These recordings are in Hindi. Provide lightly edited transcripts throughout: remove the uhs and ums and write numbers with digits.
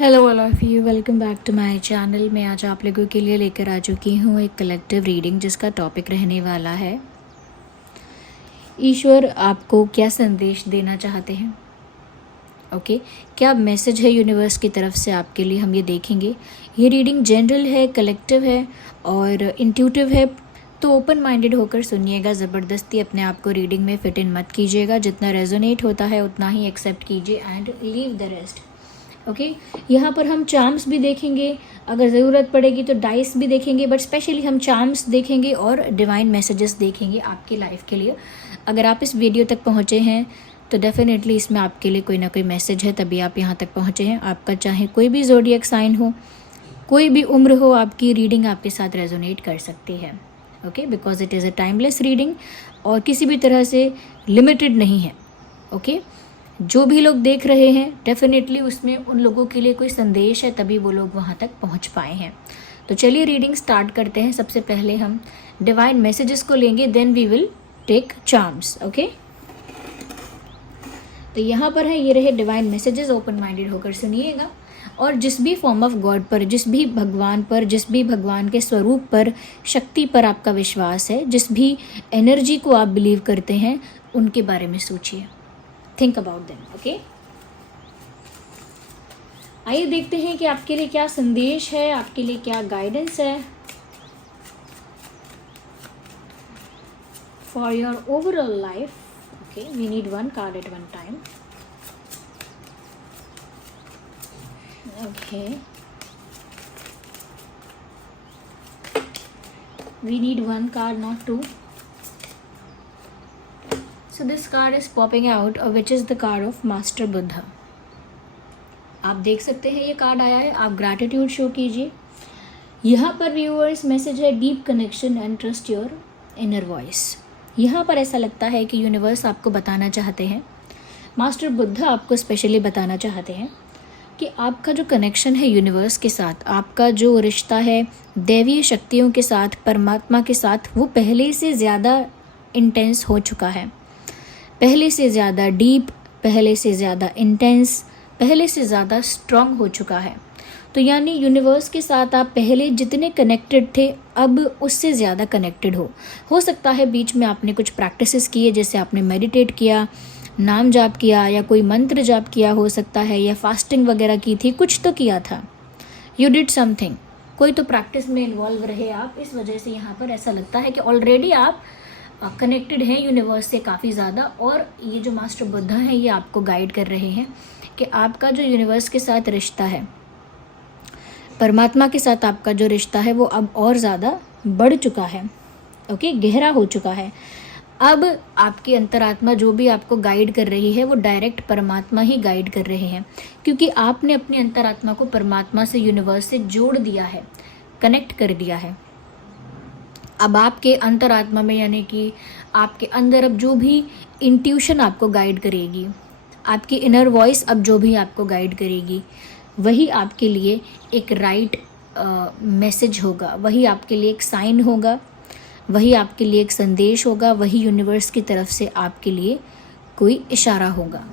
Hello all of you, welcome back to my channel. मैं आज आप लोगों के लिए लेकर आ चुकी हूँ एक कलेक्टिव रीडिंग जिसका टॉपिक रहने वाला है ईश्वर आपको क्या संदेश देना चाहते हैं। ओके, क्या मैसेज है यूनिवर्स की तरफ से आपके लिए, हम ये देखेंगे। ये रीडिंग जनरल है, कलेक्टिव है और इंट्यूटिव है, तो ओपन माइंडेड होकर सुनिएगा। ज़बरदस्ती अपने आप को रीडिंग में फिट इन मत कीजिएगा। जितना रेजोनेट होता है उतना ही एक्सेप्ट कीजिए and leave the rest. Okay, यहाँ पर हम चार्म्स भी देखेंगे, अगर ज़रूरत पड़ेगी तो डाइस भी देखेंगे, बट स्पेशली हम चार्म्स देखेंगे और डिवाइन मैसेजेस देखेंगे आपकी लाइफ के लिए। अगर आप इस वीडियो तक पहुँचे हैं तो डेफिनेटली इसमें आपके लिए कोई ना कोई मैसेज है, तभी आप यहाँ तक पहुँचे हैं। आपका चाहे कोई भी ज़ोडिएक साइन हो, कोई भी उम्र हो, आपकी रीडिंग आपके साथ रेजोनेट कर सकती है। Okay, because it is a timeless reading और किसी भी तरह से लिमिटेड नहीं है। ओके, जो भी लोग देख रहे हैं डेफिनेटली उसमें उन लोगों के लिए कोई संदेश है, तभी वो लोग वहाँ तक पहुँच पाए हैं। तो चलिए रीडिंग स्टार्ट करते हैं। सबसे पहले हम डिवाइन मैसेजेस को लेंगे, then we will take charms. Okay, तो यहाँ पर है, ये रहे डिवाइन मैसेजेस। ओपन माइंडेड होकर सुनिएगा और जिस भी फॉर्म ऑफ गॉड पर, जिस भी भगवान पर, जिस भी भगवान के स्वरूप पर, शक्ति पर आपका विश्वास है, जिस भी एनर्जी को आप बिलीव करते हैं, उनके बारे में सोचिए। Think about them. ओके, आइए देखते हैं कि आपके लिए क्या संदेश है, आपके लिए क्या गाइडेंस है for your overall life. Okay, we need one card at one time. Okay, we need one card, not two. So this card is popping out, which is the card of Master Buddha. आप देख सकते हैं ये कार्ड आया है, आप ग्रैटिट्यूड शो कीजिए। यहाँ पर व्यूअर्स मैसेज है deep connection and trust your inner voice. यहाँ पर ऐसा लगता है कि यूनिवर्स आपको बताना चाहते हैं, मास्टर बुद्धा आपको स्पेशली बताना चाहते हैं कि आपका जो कनेक्शन है यूनिवर्स के साथ, आपका जो रिश्ता है दैवीय शक्तियों के साथ, परमात्मा के साथ, वो पहले से ज़्यादा इंटेंस हो चुका है, पहले से ज़्यादा डीप, पहले से ज़्यादा इंटेंस, पहले से ज़्यादा स्ट्रॉन्ग हो चुका है। तो यानी यूनिवर्स के साथ आप पहले जितने कनेक्टेड थे, अब उससे ज़्यादा कनेक्टेड हो सकता है बीच में आपने कुछ प्रैक्टिसेस किए, जैसे आपने मेडिटेट किया, नाम जाप किया, या कोई मंत्र जाप किया हो सकता है, या फास्टिंग वगैरह की थी, कुछ तो किया था। यू डिड समथिंग, कोई तो प्रैक्टिस में इन्वॉल्व रहे आप। इस वजह से यहाँ पर ऐसा लगता है कि ऑलरेडी आप कनेक्टेड हैं यूनिवर्स से काफ़ी ज़्यादा। और ये जो मास्टर बुद्धा हैं ये आपको गाइड कर रहे हैं कि आपका जो यूनिवर्स के साथ रिश्ता है, परमात्मा के साथ आपका जो रिश्ता है, वो अब और ज़्यादा बढ़ चुका है। ओके, गहरा हो चुका है। अब आपकी अंतरात्मा जो भी आपको गाइड कर रही है, वो डायरेक्ट परमात्मा ही गाइड कर रहे हैं, क्योंकि आपने अपनी अंतरात्मा को परमात्मा से, यूनिवर्स से जोड़ दिया है, कनेक्ट कर दिया है। अब आपके अंतरात्मा में, यानी कि आपके अंदर, अब जो भी इंट्यूशन आपको गाइड करेगी, आपकी इनर वॉइस अब जो भी आपको गाइड करेगी, वही आपके लिए एक राइट मैसेज होगा, वही आपके लिए एक साइन होगा, वही आपके लिए एक संदेश होगा, वही यूनिवर्स की तरफ से आपके लिए कोई इशारा होगा।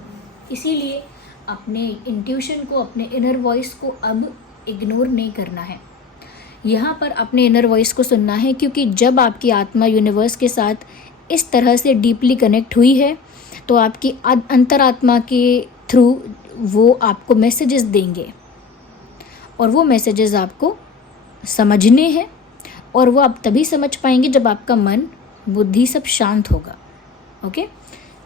इसीलिए अपने इंट्यूशन को, अपने इनर वॉइस को अब इग्नोर नहीं करना है। यहाँ पर अपने इनर वॉइस को सुनना है, क्योंकि जब आपकी आत्मा यूनिवर्स के साथ इस तरह से डीपली कनेक्ट हुई है, तो आपकी अंतरात्मा के थ्रू वो आपको मैसेजेस देंगे, और वो मैसेजेस आपको समझने हैं, और वो आप तभी समझ पाएंगे जब आपका मन, बुद्धि सब शांत होगा। ओके,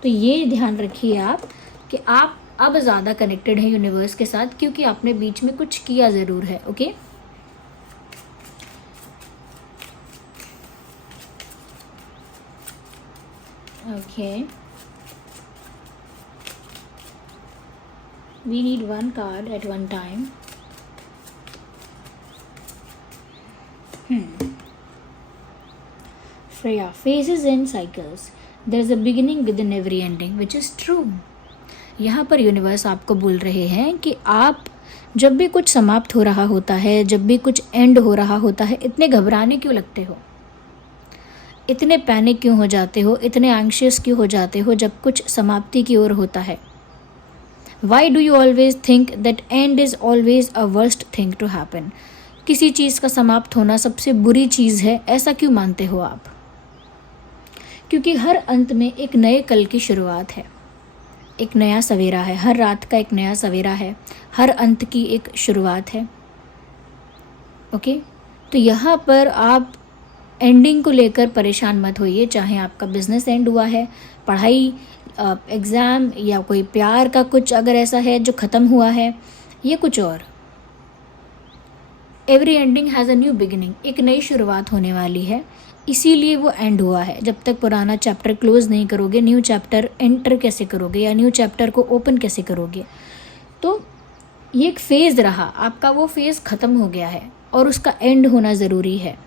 तो ये ध्यान रखिए आप कि आप अब ज़्यादा कनेक्टेड हैं यूनिवर्स के साथ, क्योंकि आपने बीच में कुछ किया ज़रूर है। Okay, okay, we need one card at one time. Freya, phases and cycles. There's a beginning within every ending, which is true. यहाँ पर यूनिवर्स आपको बोल रहे हैं कि आप जब भी कुछ समाप्त हो रहा होता है, जब भी कुछ एंड हो रहा होता है, इतने घबराने क्यों लगते हो, इतने पैनिक क्यों हो जाते हो, इतने एंग्शियस क्यों हो जाते हो जब कुछ समाप्ति की ओर होता है। Why do you always think that end is always a worst thing to happen? किसी चीज़ का समाप्त होना सबसे बुरी चीज़ है, ऐसा क्यों मानते हो आप? क्योंकि हर अंत में एक नए कल की शुरुआत है, एक नया सवेरा है, हर रात का एक नया सवेरा है, हर अंत की एक शुरुआत है। ओके, तो यहाँ पर आप एंडिंग को लेकर परेशान मत होइए, चाहे आपका बिजनेस एंड हुआ है, पढ़ाई, एग्ज़ाम, या कोई प्यार का कुछ अगर ऐसा है जो ख़त्म हुआ है, ये कुछ और। Every ending has a new beginning, एक नई शुरुआत होने वाली है, इसीलिए वो एंड हुआ है। जब तक पुराना चैप्टर क्लोज नहीं करोगे, न्यू चैप्टर एंटर कैसे करोगे, या न्यू चैप्टर को ओपन कैसे करोगे? तो ये एक फ़ेज़ रहा आपका, वो फ़ेज़ ख़त्म हो गया है और उसका एंड होना ज़रूरी है।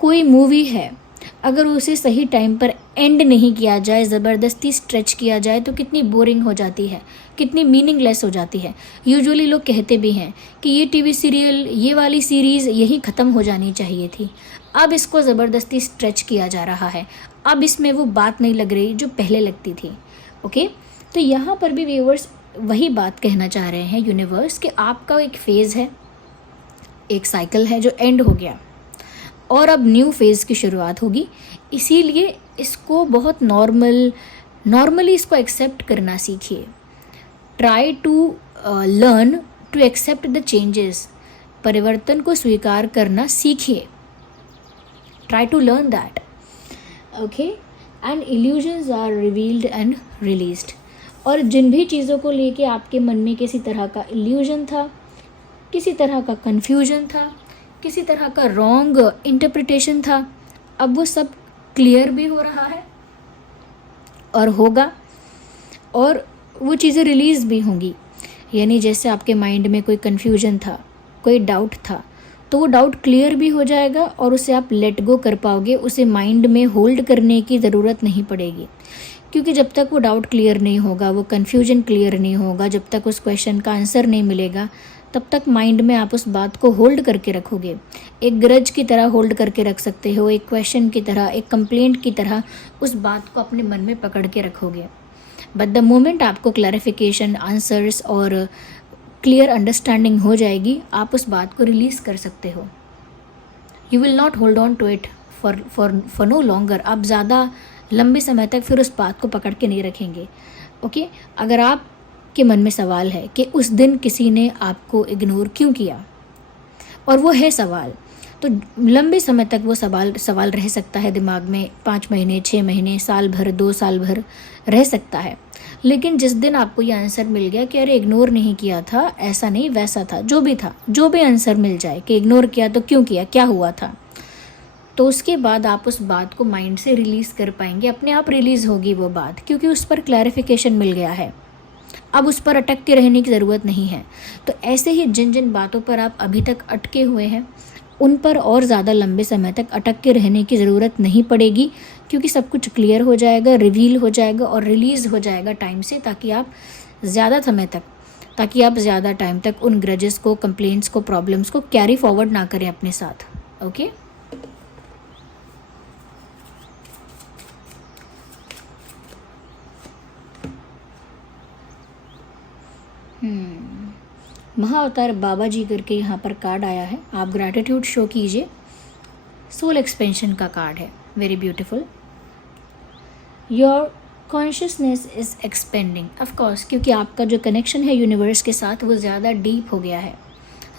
कोई मूवी है, अगर उसे सही टाइम पर एंड नहीं किया जाए, ज़बरदस्ती स्ट्रेच किया जाए, तो कितनी बोरिंग हो जाती है, कितनी मीनिंगलेस हो जाती है। यूजुअली लोग कहते भी हैं कि ये टीवी सीरियल, ये वाली सीरीज़ यही ख़त्म हो जानी चाहिए थी, अब इसको ज़बरदस्ती स्ट्रेच किया जा रहा है, अब इसमें वो बात नहीं लग रही जो पहले लगती थी। ओके, तो यहाँ पर भी व्यूअर्स वही बात कहना चाह रहे हैं यूनिवर्स, कि आपका एक फ़ेज़ है, एक साइकिल है जो एंड हो गया और अब न्यू फेज़ की शुरुआत होगी। इसीलिए इसको बहुत नॉर्मली इसको एक्सेप्ट करना सीखिए। Try to learn to accept the changes, परिवर्तन को स्वीकार करना सीखिए। Try to learn that, okay. And illusions are revealed and released, और जिन भी चीज़ों को लेके आपके मन में किसी तरह का इल्यूजन था, किसी तरह का कन्फ्यूजन था, किसी तरह का रॉन्ग इंटरप्रिटेशन था, अब वो सब क्लियर भी हो रहा है और होगा, और वो चीज़ें रिलीज़ भी होंगी। यानी जैसे आपके माइंड में कोई कन्फ्यूजन था, कोई डाउट था, तो वो डाउट क्लियर भी हो जाएगा और उसे आप लेट गो कर पाओगे, उसे माइंड में होल्ड करने की ज़रूरत नहीं पड़ेगी। क्योंकि जब तक वो डाउट क्लियर नहीं होगा, वो कन्फ्यूजन क्लियर नहीं होगा, जब तक उस क्वेश्चन का आंसर नहीं मिलेगा, तब तक माइंड में आप उस बात को होल्ड करके रखोगे। एक ग्रज की तरह होल्ड करके रख सकते हो, एक क्वेश्चन की तरह, एक कंप्लेंट की तरह उस बात को अपने मन में पकड़ के रखोगे। बट द मोमेंट आपको क्लैरिफिकेशन, आंसर्स और क्लियर अंडरस्टैंडिंग हो जाएगी, आप उस बात को रिलीज़ कर सकते हो। You will not hold on to it for no longer. आप ज़्यादा लंबे समय तक फिर उस बात को पकड़ के नहीं रखेंगे। ओके, अगर आप के मन में सवाल है कि उस दिन किसी ने आपको इग्नोर क्यों किया, और वो है सवाल, तो लंबे समय तक वो सवाल रह सकता है दिमाग में, 5 महीने, 6 महीने, साल भर, 2 साल भर रह सकता है। लेकिन जिस दिन आपको ये आंसर मिल गया कि अरे इग्नोर नहीं किया था, ऐसा नहीं वैसा था, जो भी था, जो भी आंसर मिल जाए कि इग्नोर किया तो क्यों किया, क्या हुआ था, तो उसके बाद आप उस बात को माइंड से रिलीज़ कर पाएंगे। अपने आप रिलीज़ होगी वो बात, क्योंकि उस पर क्लैरिफिकेशन मिल गया है। अब उस पर अटक के रहने की ज़रूरत नहीं है। तो ऐसे ही जिन जिन बातों पर आप अभी तक अटके हुए हैं, उन पर और ज़्यादा लंबे समय तक अटक के रहने की ज़रूरत नहीं पड़ेगी, क्योंकि सब कुछ क्लियर हो जाएगा, रिवील हो जाएगा और रिलीज़ हो जाएगा टाइम से, ताकि आप ज़्यादा टाइम तक उन ग्रजेस को, कंप्लेंट्स को, प्रॉब्लम्स को कैरी फॉरवर्ड ना करें अपने साथ। ओके, महाअवतार बाबा जी करके यहाँ पर कार्ड आया है, आप ग्रैटिट्यूड शो कीजिए। सोल एक्सपेंशन का कार्ड है, very beautiful. Your consciousness is expanding, of course, क्योंकि आपका जो कनेक्शन है यूनिवर्स के साथ वो ज़्यादा डीप हो गया है,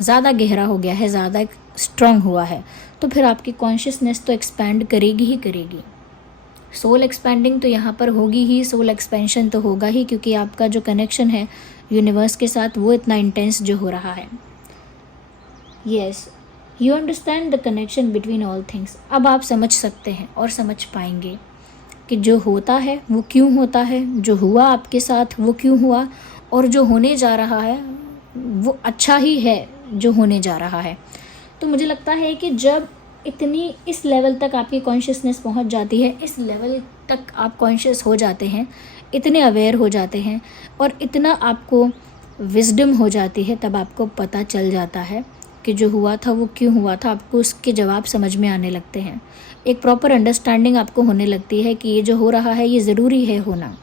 ज़्यादा गहरा हो गया है, ज़्यादा स्ट्रॉन्ग हुआ है, तो फिर आपकी कॉन्शियसनेस तो एक्सपैंड करेगी ही करेगी। सोल एक्सपैंडिंग तो यहाँ पर होगी ही, सोल एक्सपेंशन तो होगा ही, क्योंकि आपका जो कनेक्शन है यूनिवर्स के साथ वो इतना इंटेंस जो हो रहा है। Yes, you understand the connection between all things. अब आप समझ सकते हैं और समझ पाएंगे कि जो होता है वो क्यों होता है, जो हुआ आपके साथ वो क्यों हुआ, और जो होने जा रहा है वो अच्छा ही है जो होने जा रहा है। तो मुझे लगता है कि जब इस लेवल तक आपकी कॉन्शियसनेस पहुंच जाती है, इस लेवल तक आप कॉन्शियस हो जाते हैं, इतने अवेयर हो जाते हैं और इतना आपको विजडम हो जाती है, तब आपको पता चल जाता है कि जो हुआ था वो क्यों हुआ था। आपको उसके जवाब समझ में आने लगते हैं, एक प्रॉपर अंडरस्टैंडिंग आपको होने लगती है कि ये जो हो रहा है ये ज़रूरी है होना।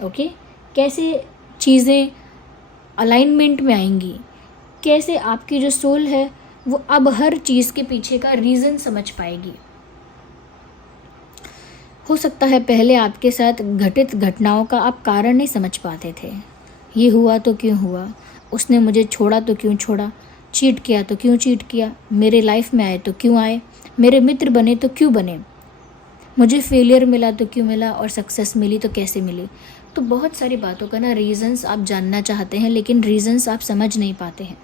ओके, कैसे चीज़ें अलाइनमेंट में आएंगी, कैसे आपकी जो सोल है वो अब हर चीज़ के पीछे का रीज़न समझ पाएगी। हो सकता है पहले आपके साथ घटित घटनाओं का आप कारण नहीं समझ पाते थे। ये हुआ तो क्यों हुआ, उसने मुझे छोड़ा तो क्यों छोड़ा, चीट किया तो क्यों चीट किया, मेरे लाइफ में आए तो क्यों आए, मेरे मित्र बने तो क्यों बने, मुझे फेलियर मिला तो क्यों मिला और सक्सेस मिली तो कैसे मिली। तो बहुत सारी बातों का ना रीज़न्स आप जानना चाहते हैं, लेकिन रीज़न्स आप समझ नहीं पाते हैं।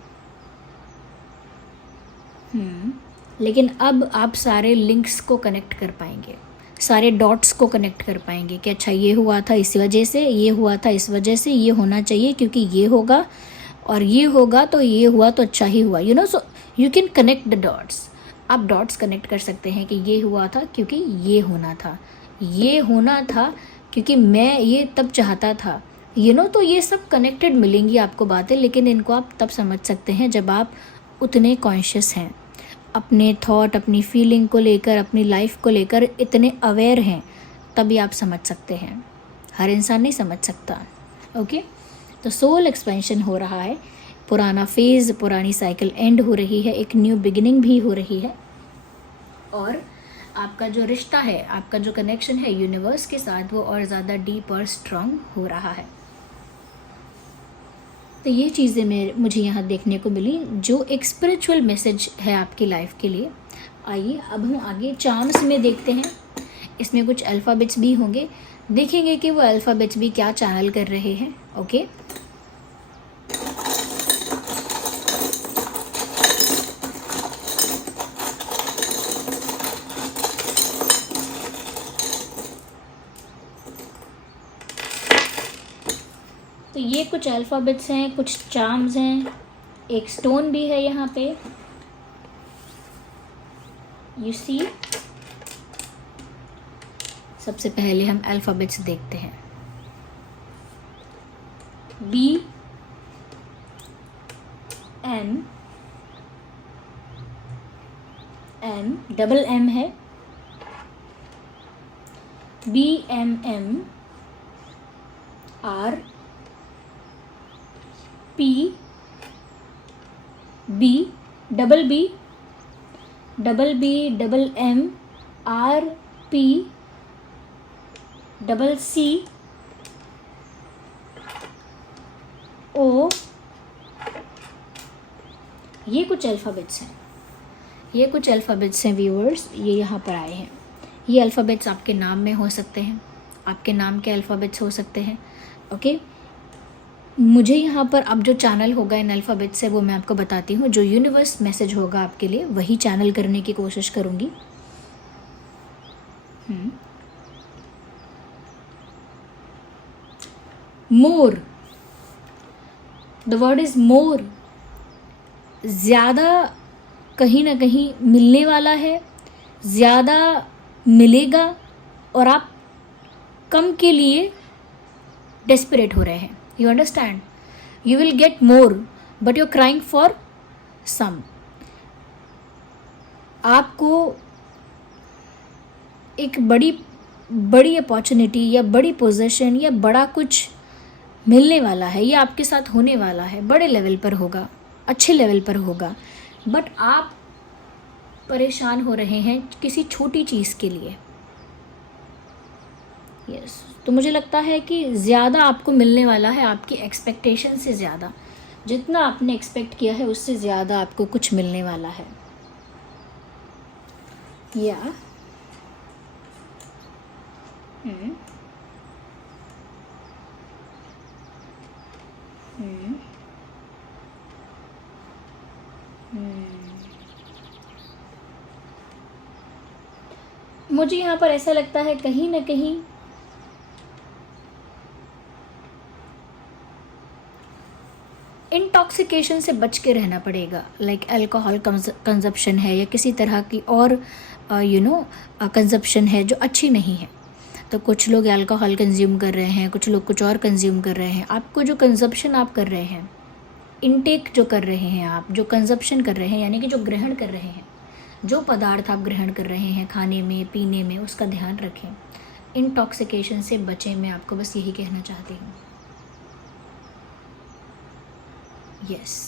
लेकिन अब आप सारे लिंक्स को कनेक्ट कर पाएंगे, सारे डॉट्स को कनेक्ट कर पाएंगे कि अच्छा ये हुआ था इस वजह से, ये हुआ था इस वजह से, ये होना चाहिए क्योंकि ये होगा, और ये होगा तो ये हुआ तो अच्छा ही हुआ। You know, so you can connect the dots. आप डॉट्स कनेक्ट कर सकते हैं कि ये हुआ था क्योंकि ये होना था, ये होना था क्योंकि मैं ये तब चाहता था। यू नो, तो ये सब कनेक्टेड मिलेंगी आपको बातें, लेकिन इनको आप तब समझ सकते हैं जब आप उतने कॉन्शियस हैं, अपने थॉट, अपनी फीलिंग को लेकर, अपनी लाइफ को लेकर इतने अवेयर हैं, तभी आप समझ सकते हैं। हर इंसान नहीं समझ सकता। ओके, तो सोल एक्सपेंशन हो रहा है, पुराना फेज़, पुरानी साइकिल एंड हो रही है, एक न्यू बिगिनिंग भी हो रही है, और आपका जो रिश्ता है, आपका जो कनेक्शन है यूनिवर्स के साथ, वो और ज़्यादा डीप और स्ट्रॉन्ग हो रहा है। तो ये चीज़ें मुझे यहाँ देखने को मिली जो एक स्पिरिचुअल मैसेज है आपकी लाइफ के लिए। आइए अब हम आगे चार्म्स में देखते हैं। इसमें कुछ अल्फ़ाबेट्स भी होंगे, देखेंगे कि वो अल्फ़ाबेट्स भी क्या चैनल कर रहे हैं। ओके, तो ये कुछ अल्फ़ाबेट्स हैं, कुछ चार्म्स हैं, एक स्टोन भी है यहाँ पे। यू सी, सबसे पहले हम अल्फ़ाबेट्स देखते हैं। B M M double M है, B M M R P B double B double B double M R P double C O। ये कुछ अल्फ़ाबेट्स हैं, ये कुछ अल्फ़ाबेट्स हैं व्यूअर्स, ये यहाँ पर आए हैं। ये अल्फ़ाबेट्स आपके नाम में हो सकते हैं, आपके नाम के अल्फ़ाबेट्स हो सकते हैं। ओके, मुझे यहाँ पर अब जो चैनल होगा इन अल्फ़ाबेट से वो मैं आपको बताती हूँ। जो यूनिवर्स मैसेज होगा आपके लिए वही चैनल करने की कोशिश करूँगी। मोर, द वर्ड इज़ मोर। ज़्यादा कहीं ना कहीं मिलने वाला है, ज़्यादा मिलेगा, और आप कम के लिए डेस्परेट हो रहे हैं। You understand? You will get more, but you're crying for some. आपको एक बड़ी अपॉर्चुनिटी या बड़ी पोजीशन या बड़ा कुछ मिलने वाला है, या आपके साथ होने वाला है, बड़े लेवल पर होगा, अच्छे लेवल पर होगा, बट आप परेशान हो रहे हैं किसी छोटी चीज़ के लिए। यस, तो मुझे लगता है कि ज़्यादा आपको मिलने वाला है, आपकी एक्सपेक्टेशन से ज़्यादा, जितना आपने एक्सपेक्ट किया है उससे ज़्यादा आपको कुछ मिलने वाला है। या मुझे यहाँ पर ऐसा लगता है कहीं ना कहीं इंटॉक्सिकेशन से बच के रहना पड़ेगा, लाइक अल्कोहल कंजप्शन है या किसी तरह की और कंजप्शन है जो अच्छी नहीं है। तो कुछ लोग अल्कोहल कंज्यूम कर रहे हैं, कुछ लोग कुछ और कंज्यूम कर रहे हैं। आपको जो कंजप्शन आप कर रहे हैं, इनटेक जो कर रहे हैं, आप जो कंजप्शन कर रहे हैं, यानी कि जो ग्रहण कर रहे हैं, जो पदार्थ आप ग्रहण कर रहे हैं खाने में पीने में, उसका ध्यान रखें। इंटॉक्सिकेशन से बचें, मैं आपको बस यही कहना चाहती हूँ। यस,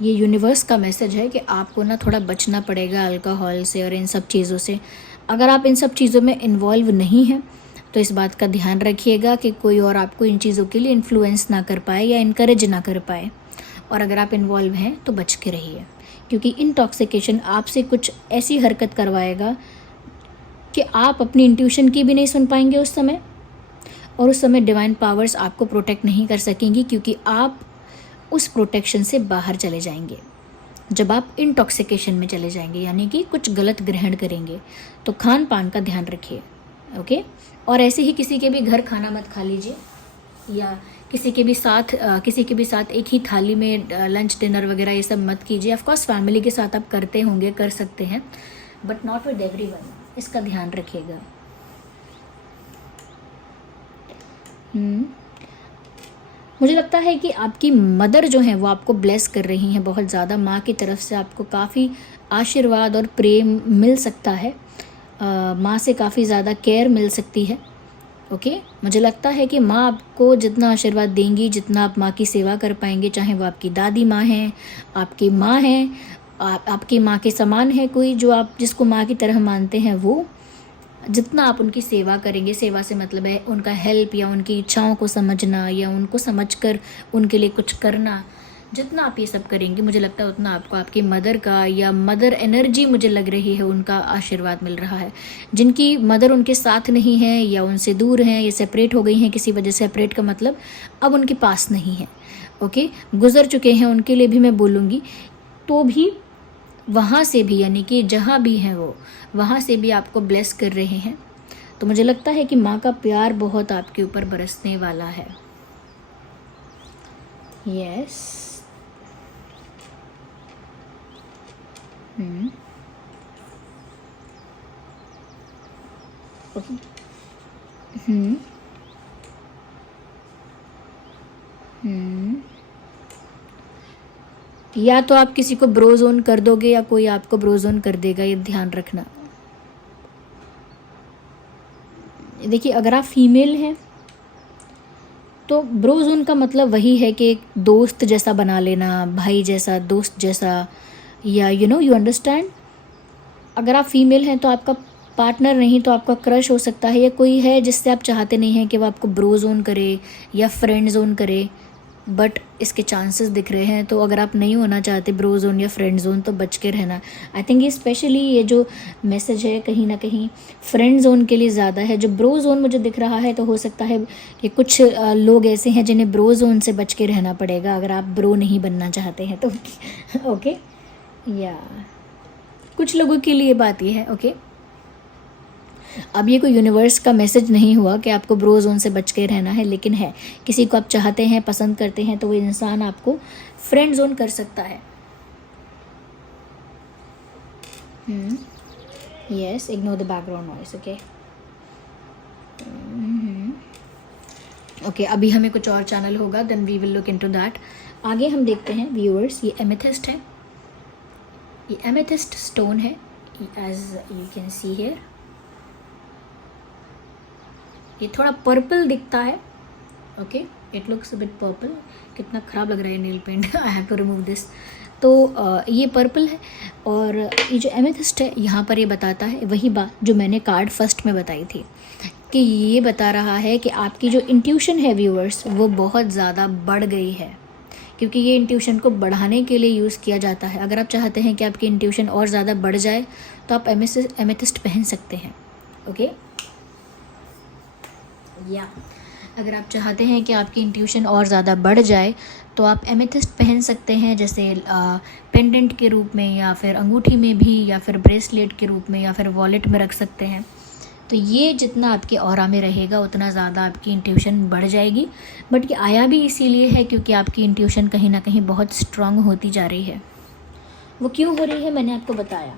ये यूनिवर्स का मैसेज है कि आपको ना थोड़ा बचना पड़ेगा अल्कोहल से और इन सब चीज़ों से। अगर आप इन सब चीज़ों में इन्वॉल्व नहीं हैं तो इस बात का ध्यान रखिएगा कि कोई और आपको इन चीज़ों के लिए इन्फ्लुएंस ना कर पाए या इनकरेज ना कर पाए। और अगर आप इन्वॉल्व हैं तो बच के रहिए, क्योंकि इंटॉक्सिकेशन आपसे कुछ ऐसी हरकत करवाएगा कि आप अपनी इंट्यूशन की भी नहीं सुन पाएंगे उस समय, और उस समय डिवाइन पावर्स आपको प्रोटेक्ट नहीं कर सकेंगी, क्योंकि आप उस प्रोटेक्शन से बाहर चले जाएंगे जब आप इंटॉक्सिकेशन में चले जाएंगे, यानी कि कुछ गलत ग्रहण करेंगे। तो खान पान का ध्यान रखिए, ओके। और ऐसे ही किसी के भी घर खाना मत खा लीजिए, या किसी के भी साथ एक ही थाली में लंच डिनर वगैरह ये सब मत कीजिए। ऑफकोर्स फैमिली के साथ आप करते होंगे, कर सकते हैं, बट नॉट विद एवरीवन, इसका ध्यान रखिएगा। मुझे लगता है कि आपकी मदर जो है वो आपको ब्लेस कर रही हैं बहुत ज़्यादा। माँ की तरफ से आपको काफ़ी आशीर्वाद और प्रेम मिल सकता है, माँ से काफ़ी ज़्यादा केयर मिल सकती है, ओके। मुझे लगता है कि माँ आपको जितना आशीर्वाद देंगी, जितना आप माँ की सेवा कर पाएंगे, चाहे वो आपकी दादी माँ हैं, आपकी माँ हैं, आपकी माँ के समान है कोई जो आप जिसको माँ की तरह मानते हैं, वो जितना आप उनकी सेवा करेंगे, सेवा से मतलब है उनका हेल्प या उनकी इच्छाओं को समझना या उनको समझकर उनके लिए कुछ करना, जितना आप ये सब करेंगे मुझे लगता है उतना आपको आपकी मदर का या मदर एनर्जी मुझे लग रही है उनका आशीर्वाद मिल रहा है। जिनकी मदर उनके साथ नहीं है या उनसे दूर हैं या सेपरेट हो गई हैं किसी वजह से, सेपरेट का मतलब अब उनके पास नहीं है, ओके, गुजर चुके हैं, उनके लिए भी मैं बोलूँगी। तो भी वहाँ से भी, यानी कि जहाँ भी हैं वो, वहाँ से भी आपको ब्लेस कर रहे हैं। तो मुझे लगता है कि माँ का प्यार बहुत आपके ऊपर बरसने वाला है। यस, ओके, या तो आप किसी को ब्रोजोन कर दोगे या कोई आपको ब्रोजोन कर देगा, ये ध्यान रखना। देखिए, अगर आप फीमेल हैं तो ब्रोजोन का मतलब वही है कि एक दोस्त जैसा बना लेना, भाई जैसा, दोस्त जैसा, या यू अंडरस्टैंड। अगर आप फीमेल हैं तो आपका पार्टनर नहीं तो आपका क्रश हो सकता है, या कोई है जिससे आप चाहते नहीं हैं कि वो आपको ब्रोजोन करे या फ्रेंड जोन करे, बट इसके चांसेस दिख रहे हैं। तो अगर आप नहीं होना चाहते ब्रो जोन या फ्रेंड जोन तो बच के रहना। आई थिंक ये स्पेशली ये जो मैसेज है कहीं ना कहीं फ्रेंड जोन के लिए ज़्यादा है। जो ब्रो जोन मुझे दिख रहा है तो हो सकता है कि कुछ लोग ऐसे हैं जिन्हें ब्रो जोन से बच के रहना पड़ेगा अगर आप ब्रो नहीं बनना चाहते हैं तो ओके, या कुछ लोगों के लिए बात ये है, ओके। अब ये कोई यूनिवर्स का मैसेज नहीं हुआ कि आपको ब्रो जोन से बच के रहना है, लेकिन है किसी को आप चाहते हैं, पसंद करते हैं तो वो इंसान आपको फ्रेंड जोन कर सकता है। Yes, ignore the background noise, okay. Okay, अभी हमें कुछ और चैनल होगा, then we will look into that. आगे हम देखते हैं व्यूअर्स, ये एमेथिस्ट है, ये एमेथिस्ट स्टोन है, as you can see here. ये थोड़ा पर्पल दिखता है, okay, it looks a bit purple. कितना ख़राब लग रहा है nail paint, I have to remove this. तो ये पर्पल है, और ये जो एमेथिस्ट है यहाँ पर ये बताता है वही बात जो मैंने कार्ड फर्स्ट में बताई थी, कि ये बता रहा है कि आपकी जो इंट्यूशन है व्यूअर्स वो बहुत ज़्यादा बढ़ गई है, क्योंकि ये इंट्यूशन को बढ़ाने के लिए यूज़ किया जाता है। अगर आप चाहते हैं कि आपकी इंट्यूशन और ज़्यादा बढ़ जाए तो आप एमेथिस्ट पहन सकते हैं, ओके। या अगर आप चाहते हैं कि आपकी इंट्यूशन और ज़्यादा बढ़ जाए तो आप एमेथिस्ट पहन सकते हैं, जैसे पेंडेंट के रूप में, या फिर अंगूठी में भी, या फिर ब्रेसलेट के रूप में, या फिर वॉलेट में रख सकते हैं। तो ये जितना आपके ऑरा में रहेगा उतना ज़्यादा आपकी इंट्यूशन बढ़ जाएगी। बट ये आया भी इसीलिए है क्योंकि आपकी इंट्यूशन कहीं ना कहीं बहुत स्ट्रांग होती जा रही है। वो क्यों हो रही है मैंने आपको बताया।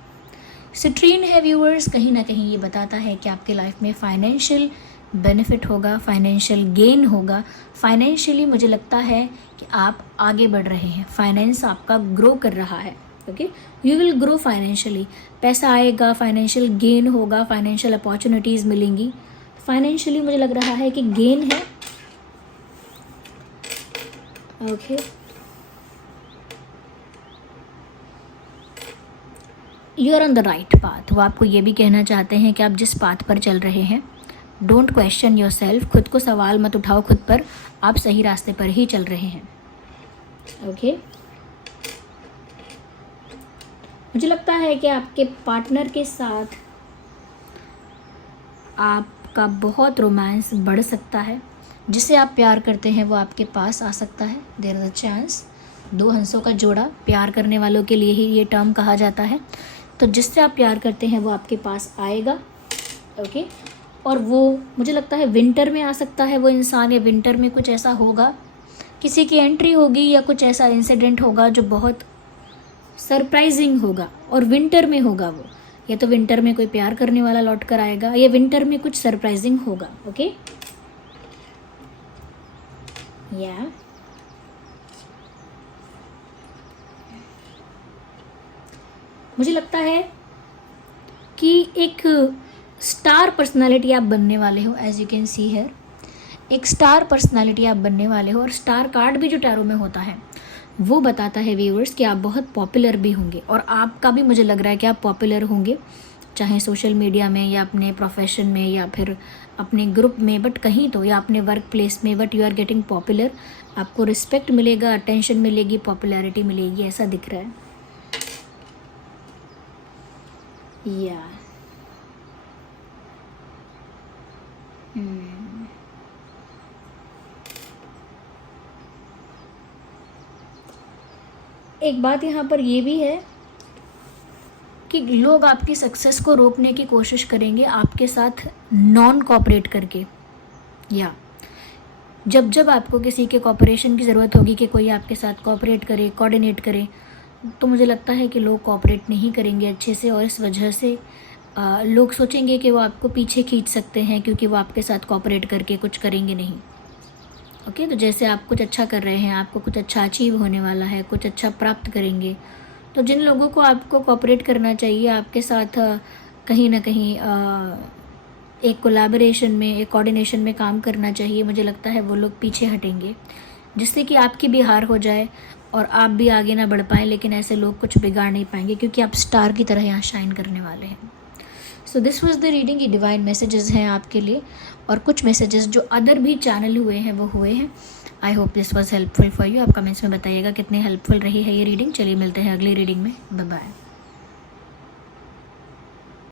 सिट्रीन है व्यूअर्स, कहीं ना कहीं ये बताता है कि आपके लाइफ में फाइनेंशियल बेनिफिट होगा, फाइनेंशियल गेन होगा। फाइनेंशियली मुझे लगता है कि आप आगे बढ़ रहे हैं, फाइनेंस आपका ग्रो कर रहा है, okay. You will grow financially, पैसा आएगा, फाइनेंशियल गेन होगा, फाइनेंशियल अपॉर्चुनिटीज़ मिलेंगी। फाइनेंशियली मुझे लग रहा है कि गेन है, okay, you are on the right path. वो आपको ये भी कहना चाहते हैं कि आप जिस पाथ पर चल रहे हैं, डोंट क्वेश्चन योर सेल्फ, खुद को सवाल मत उठाओ खुद पर, आप सही रास्ते पर ही चल रहे हैं। ओके, मुझे लगता है कि आपके पार्टनर के साथ आपका बहुत रोमांस बढ़ सकता है। जिसे आप प्यार करते हैं वो आपके पास आ सकता है। There is a chance. दो हंसों का जोड़ा प्यार करने वालों के लिए ही ये टर्म कहा जाता है। तो जिससे आप प्यार करते हैं वो आपके पास आएगा। ओके, और वो मुझे लगता है विंटर में आ सकता है वो इंसान, या विंटर में कुछ ऐसा होगा, किसी की एंट्री होगी या कुछ ऐसा इंसिडेंट होगा जो बहुत सरप्राइजिंग होगा, और विंटर में होगा वो। या तो विंटर में कोई प्यार करने वाला लौट कर आएगा, या विंटर में कुछ सरप्राइजिंग होगा। ओके, या मुझे लगता है कि एक स्टार पर्सनालिटी आप बनने वाले हो। As you can see here, एक स्टार पर्सनालिटी आप बनने वाले हो। और स्टार कार्ड भी जो टैरो में होता है वो बताता है व्यूअर्स कि आप बहुत पॉपुलर भी होंगे। और आपका भी मुझे लग रहा है कि आप पॉपुलर होंगे, चाहे सोशल मीडिया में या अपने प्रोफेशन में या फिर अपने ग्रुप में, बट कहीं तो, या अपने वर्क प्लेस में, but you are getting popular. आपको रिस्पेक्ट मिलेगा, अटेंशन मिलेगी, पॉपुलैरिटी मिलेगी, ऐसा दिख रहा है। या एक बात यहाँ पर ये भी है कि लोग आपकी सक्सेस को रोकने की कोशिश करेंगे आपके साथ नॉन कोऑपरेट करके। या जब जब आपको किसी के कोऑपरेशन की ज़रूरत होगी कि कोई आपके साथ कोऑपरेट करे, कोऑर्डिनेट करे, तो मुझे लगता है कि लोग कोऑपरेट नहीं करेंगे अच्छे से। और इस वजह से लोग सोचेंगे कि वो आपको पीछे खींच सकते हैं, क्योंकि वो आपके साथ कोऑपरेट करके कुछ करेंगे नहीं। ओके, तो जैसे आप कुछ अच्छा कर रहे हैं, आपको कुछ अच्छा अचीव होने वाला है, कुछ अच्छा प्राप्त करेंगे, तो जिन लोगों को आपको कोऑपरेट करना चाहिए, आपके साथ कहीं ना कहीं एक कोलैबोरेशन में, एक कोऑर्डिनेशन में काम करना चाहिए, मुझे लगता है वो लोग पीछे हटेंगे, जिससे कि आपकी भी हार हो जाए और आप भी आगे ना बढ़ पाएँ। लेकिन ऐसे लोग कुछ बिगाड़ नहीं पाएंगे, क्योंकि आप स्टार की तरह यहाँ शाइन करने वाले हैं। So this was the reading. ये डिवाइन मैसेजेस हैं आपके लिए, और कुछ मैसेजेस जो अदर भी चैनल हुए हैं वो हुए हैं। I hope this was helpful for you. आप कमेंट्स में बताइएगा कितनी हेल्पफुल रही है ये रीडिंग। चलिए मिलते हैं अगली रीडिंग में। Bye bye.